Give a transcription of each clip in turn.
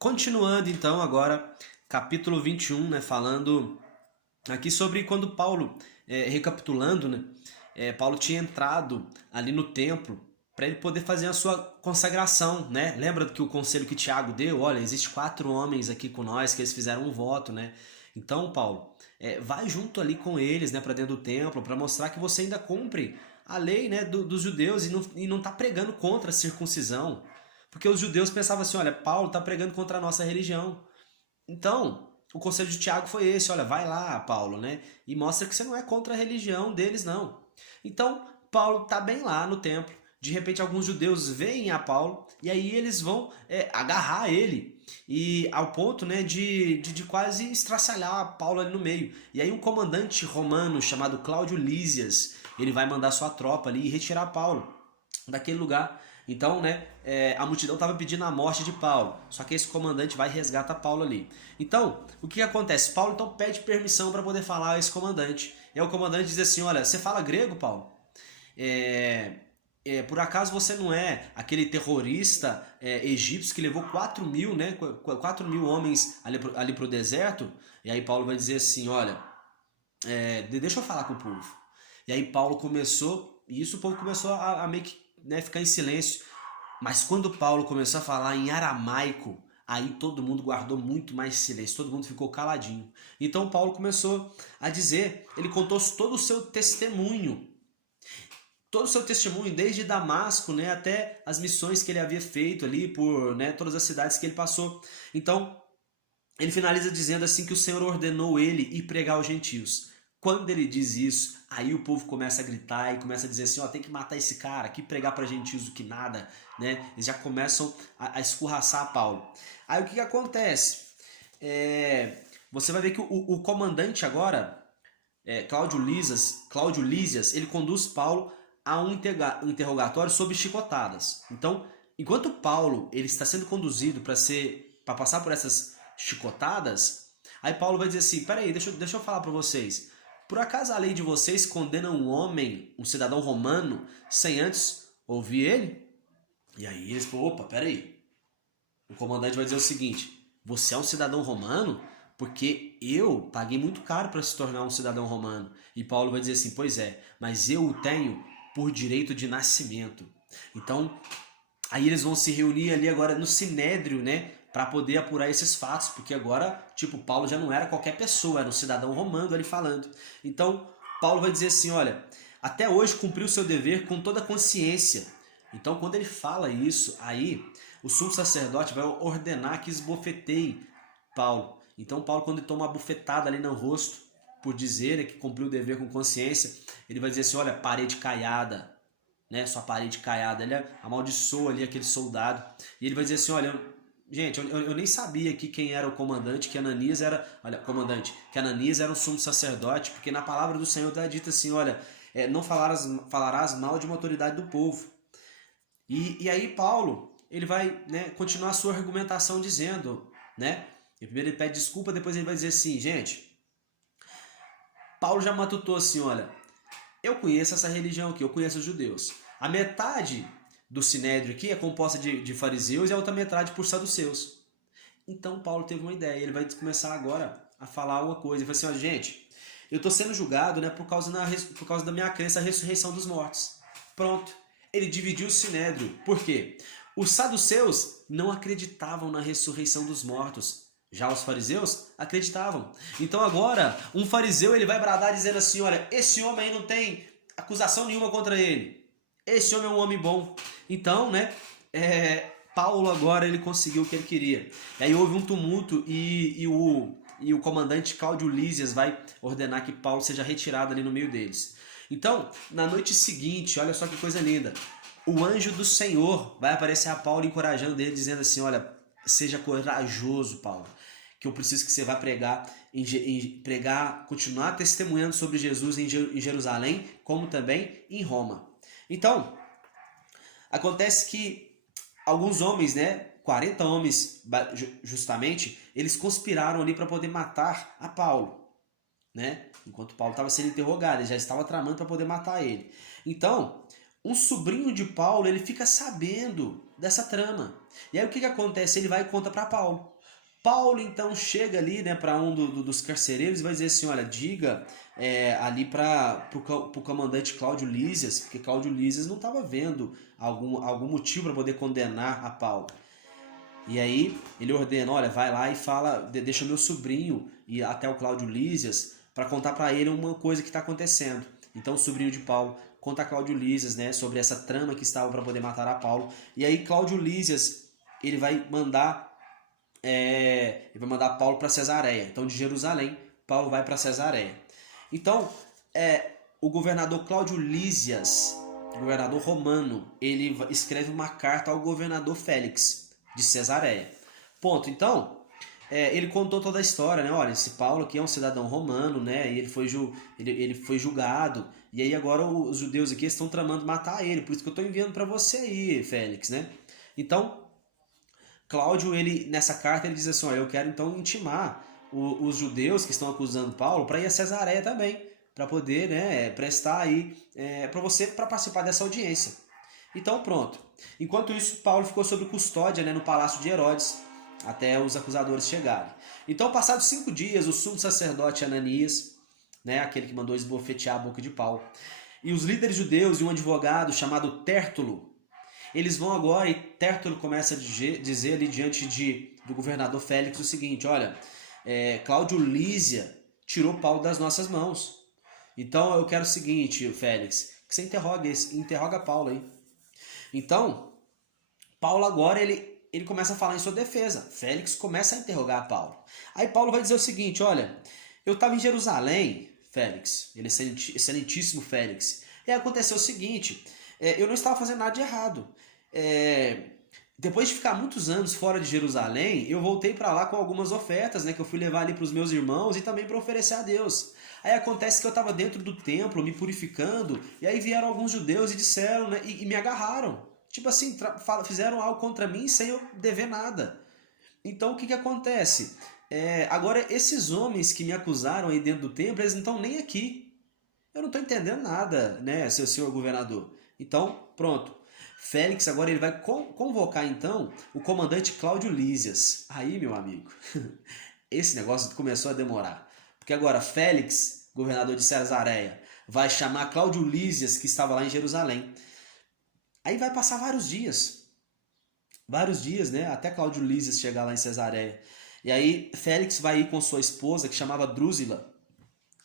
Continuando então agora, capítulo 21, né, falando aqui sobre quando Paulo, recapitulando, né, Paulo tinha entrado ali no templo para ele poder fazer a sua consagração, né? Lembra que o conselho que Tiago deu? Olha, existe 4 homens aqui com nós que eles fizeram um voto, né? Então, Paulo, vai junto ali com eles, né, para dentro do templo, para mostrar que você ainda cumpre a lei, né, dos judeus e não tá pregando contra a circuncisão. Porque os judeus pensavam assim, olha, Paulo está pregando contra a nossa religião. Então, o conselho de Tiago foi esse, olha, vai lá, Paulo, né? E mostra que você não é contra a religião deles, não. Então, Paulo está bem lá no templo. De repente, alguns judeus veem a Paulo e aí eles vão agarrar ele. E ao ponto, né, de quase estraçalhar Paulo ali no meio. E aí um comandante romano chamado Cláudio Lísias, ele vai mandar sua tropa ali e retirar Paulo daquele lugar. Então, né, a multidão estava pedindo a morte de Paulo. Só que esse comandante vai e resgata Paulo ali. Então, o que acontece? Paulo então pede permissão para poder falar a esse comandante. E o comandante diz assim, olha, você fala grego, Paulo? Por acaso você não é aquele terrorista egípcio que levou 4.000, né, 4.000 homens ali pro deserto? E aí Paulo vai dizer assim, olha, deixa eu falar com o povo. E aí Paulo começou, e isso o povo começou a meio que, né, ficar em silêncio. Mas quando Paulo começou a falar em aramaico, aí todo mundo guardou muito mais silêncio, todo mundo ficou caladinho. Então Paulo começou a dizer, ele contou todo o seu testemunho desde Damasco, né, até as missões que ele havia feito ali por, né, todas as cidades que ele passou. Então ele finaliza dizendo assim que o Senhor ordenou ele ir pregar aos gentios. Quando ele diz isso, aí o povo começa a gritar e começa a dizer assim, ó, tem que matar esse cara, que pregar para gentios do que nada, né? Eles já começam a escorraçar Paulo. Aí o que acontece? Você vai ver que o comandante agora, Cláudio Lísias, ele conduz Paulo a um interrogatório sobre chicotadas. Então, enquanto Paulo ele está sendo conduzido para passar por essas chicotadas, aí Paulo vai dizer assim, peraí, deixa eu falar para vocês. Por acaso a lei de vocês condena um homem, um cidadão romano, sem antes ouvir ele? E aí eles falam, opa, peraí. O comandante vai dizer o seguinte, você é um cidadão romano? Porque eu paguei muito caro para se tornar um cidadão romano. E Paulo vai dizer assim, pois é, mas eu o tenho por direito de nascimento. Então, aí eles vão se reunir ali agora no Sinédrio, né? Para poder apurar esses fatos, porque agora, tipo, Paulo já não era qualquer pessoa, era um cidadão romano ali falando. Então, Paulo vai dizer assim, olha, até hoje cumpriu o seu dever com toda a consciência. Então, quando ele fala isso, aí o sumo sacerdote vai ordenar que esbofeteie Paulo. Então, Paulo, quando ele toma uma bufetada ali no rosto, por dizer que cumpriu o dever com consciência, ele vai dizer assim, olha, parede caiada, né, sua parede caiada, ele amaldiçoa ali aquele soldado, e ele vai dizer assim, olha, gente, eu nem sabia que quem era o comandante, que Ananias era, olha, comandante, que Ananias era um sumo sacerdote, porque na palavra do Senhor está dito assim, olha, não falarás mal de uma autoridade do povo. E aí Paulo, ele vai, né, continuar a sua argumentação dizendo, né, primeiro ele pede desculpa, depois ele vai dizer assim, gente, Paulo já matutou assim, olha, eu conheço essa religião aqui, eu conheço os judeus. A metade do sinédrio aqui é composta de fariseus e a outra metade por saduceus. Então Paulo teve uma ideia, ele vai começar agora a falar uma coisa. Ele falou assim, ó, gente, eu estou sendo julgado, né, por causa da minha crença na ressurreição dos mortos. Pronto, ele dividiu o sinédrio. Por quê? Os saduceus não acreditavam na ressurreição dos mortos. Já os fariseus acreditavam. Então agora, um fariseu ele vai bradar dizendo assim, olha, esse homem aí não tem acusação nenhuma contra ele. Esse homem é um homem bom. Então, né, Paulo agora ele conseguiu o que ele queria. E aí houve um tumulto e o comandante Cláudio Lísias vai ordenar que Paulo seja retirado ali no meio deles. Então, na noite seguinte, olha só que coisa linda, o anjo do Senhor vai aparecer a Paulo encorajando ele, dizendo assim, olha, seja corajoso, Paulo, que eu preciso que você vá pregar, continuar testemunhando sobre Jesus em Jerusalém, como também em Roma. Então, acontece que alguns homens, né, 40 homens justamente, eles conspiraram ali para poder matar a Paulo, né? Enquanto Paulo estava sendo interrogado, ele já estava tramando para poder matar ele. Então, um sobrinho de Paulo, ele fica sabendo dessa trama. E aí o que acontece? Ele vai e conta para Paulo. Paulo então chega ali, né, para um dos carcereiros e vai dizer assim, olha, diga ali para o comandante Cláudio Lísias, porque Cláudio Lísias não estava vendo algum motivo para poder condenar a Paulo. E aí ele ordena, olha, vai lá e fala, deixa meu sobrinho ir até o Cláudio Lísias para contar para ele uma coisa que está acontecendo. Então o sobrinho de Paulo conta a Cláudio Lísias, né, sobre essa trama que estava para poder matar a Paulo. E aí Cláudio Lísias ele vai mandar Paulo para Cesareia. Então de Jerusalém Paulo vai para Cesareia. Então o governador Cláudio Lísias, governador romano, ele escreve uma carta ao governador Félix de Cesareia. Ponto. Então, ele contou toda a história, né? Olha, esse Paulo aqui é um cidadão romano, né? E ele foi julgado. E aí agora os judeus aqui estão tramando matar ele. Por isso que eu estou enviando para você aí, Félix, né? Então, Cláudio, ele nessa carta, ele diz assim, olha, eu quero então intimar os judeus que estão acusando Paulo para ir a Cesareia também, para poder, né, prestar aí para você para participar dessa audiência. Então pronto. Enquanto isso, Paulo ficou sob custódia, né, no palácio de Herodes, até os acusadores chegarem. Então, passados 5 dias, o sumo sacerdote Ananias, né, aquele que mandou esbofetear a boca de Paulo, e os líderes judeus e um advogado chamado Tértulo, eles vão agora e Tértulo começa a dizer ali diante do governador Félix o seguinte, olha, Cláudio Lísia tirou Paulo das nossas mãos. Então eu quero o seguinte, Félix, que você interroga Paulo aí. Então, Paulo agora ele começa a falar em sua defesa. Félix começa a interrogar Paulo. Aí Paulo vai dizer o seguinte, olha, eu estava em Jerusalém, Félix, ele é excelentíssimo Félix, e aconteceu o seguinte, eu não estava fazendo nada de errado. Depois de ficar muitos anos fora de Jerusalém, eu voltei para lá com algumas ofertas, né, que eu fui levar ali para os meus irmãos e também para oferecer a Deus. Aí acontece que eu estava dentro do templo, me purificando, e aí vieram alguns judeus e disseram, né, e me agarraram. Tipo assim, fizeram algo contra mim sem eu dever nada. Então o que acontece? Agora esses homens que me acusaram aí dentro do templo, eles não estão nem aqui. Eu não estou entendendo nada, né, seu senhor governador. Então, pronto. Félix agora ele vai convocar então o comandante Cláudio Lísias. Aí, meu amigo, esse negócio começou a demorar. Porque agora Félix, governador de Cesareia, vai chamar Cláudio Lísias, que estava lá em Jerusalém. Aí vai passar vários dias, né, até Cláudio Lísias chegar lá em Cesareia. E aí Félix vai ir com sua esposa, que chamava Drúzila.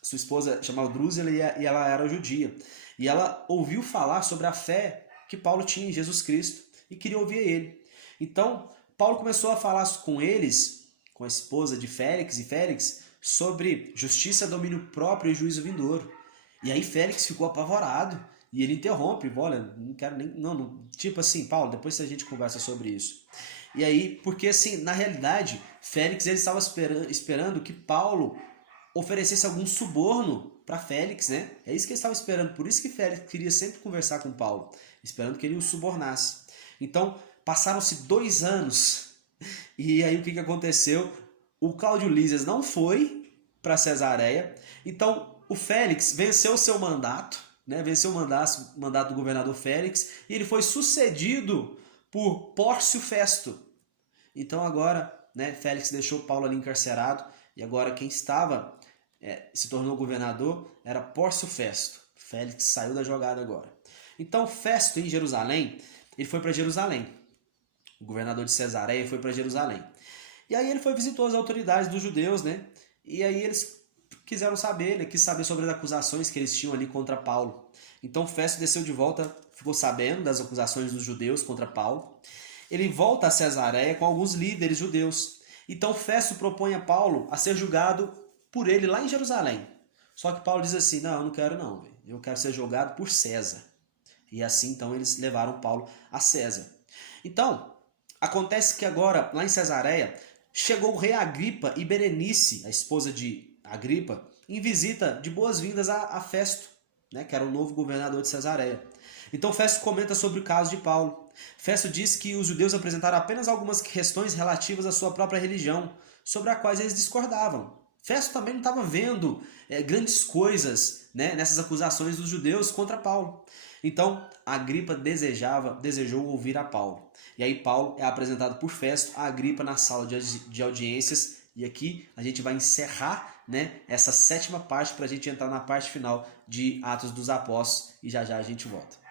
Sua esposa chamava Drúzila e ela era judia. E ela ouviu falar sobre a fé que Paulo tinha em Jesus Cristo e queria ouvir ele. Então, Paulo começou a falar com eles, com a esposa de Félix e Félix, sobre justiça, domínio próprio e juízo vindouro. E aí Félix ficou apavorado e ele interrompe, olha, não quero nem... Não, tipo assim, Paulo, depois a gente conversa sobre isso. E aí, porque assim, na realidade, Félix ele estava esperando que Paulo oferecesse algum suborno para Félix, né? É isso que ele estava esperando, por isso que Félix queria sempre conversar com Paulo, esperando que ele o subornasse. Então, passaram-se 2 anos, e aí o que aconteceu? O Cláudio Lísias não foi para Cesareia, então o Félix venceu o seu mandato, né? Venceu o mandato do governador Félix, e ele foi sucedido por Pórcio Festo. Então agora, né, Félix deixou Paulo ali encarcerado, e agora quem estava se tornou governador era Pórcio Festo. Félix saiu da jogada agora. Então Festo em Jerusalém, ele foi para Jerusalém. O governador de Cesareia foi para Jerusalém. E aí ele visitou as autoridades dos judeus, né? E aí eles quiseram saber, ele quis saber sobre as acusações que eles tinham ali contra Paulo. Então Festo desceu de volta, ficou sabendo das acusações dos judeus contra Paulo. Ele volta a Cesareia com alguns líderes judeus. Então Festo propõe a Paulo a ser julgado por ele lá em Jerusalém. Só que Paulo diz assim, não, eu não quero não, eu quero ser julgado por César. E assim então eles levaram Paulo a César. Então, acontece que agora, lá em Cesareia, chegou o rei Agripa e Berenice, a esposa de Agripa, em visita de boas-vindas a Festo, né, que era o novo governador de Cesareia. Então Festo comenta sobre o caso de Paulo. Festo diz que os judeus apresentaram apenas algumas questões relativas à sua própria religião, sobre as quais eles discordavam. Festo também não estava vendo grandes coisas, né, nessas acusações dos judeus contra Paulo. Então, Agripa desejou ouvir a Paulo. E aí Paulo é apresentado por Festo a Agripa na sala de audiências. E aqui a gente vai encerrar, né, essa sétima parte para a gente entrar na parte final de Atos dos Apóstolos. E já já a gente volta.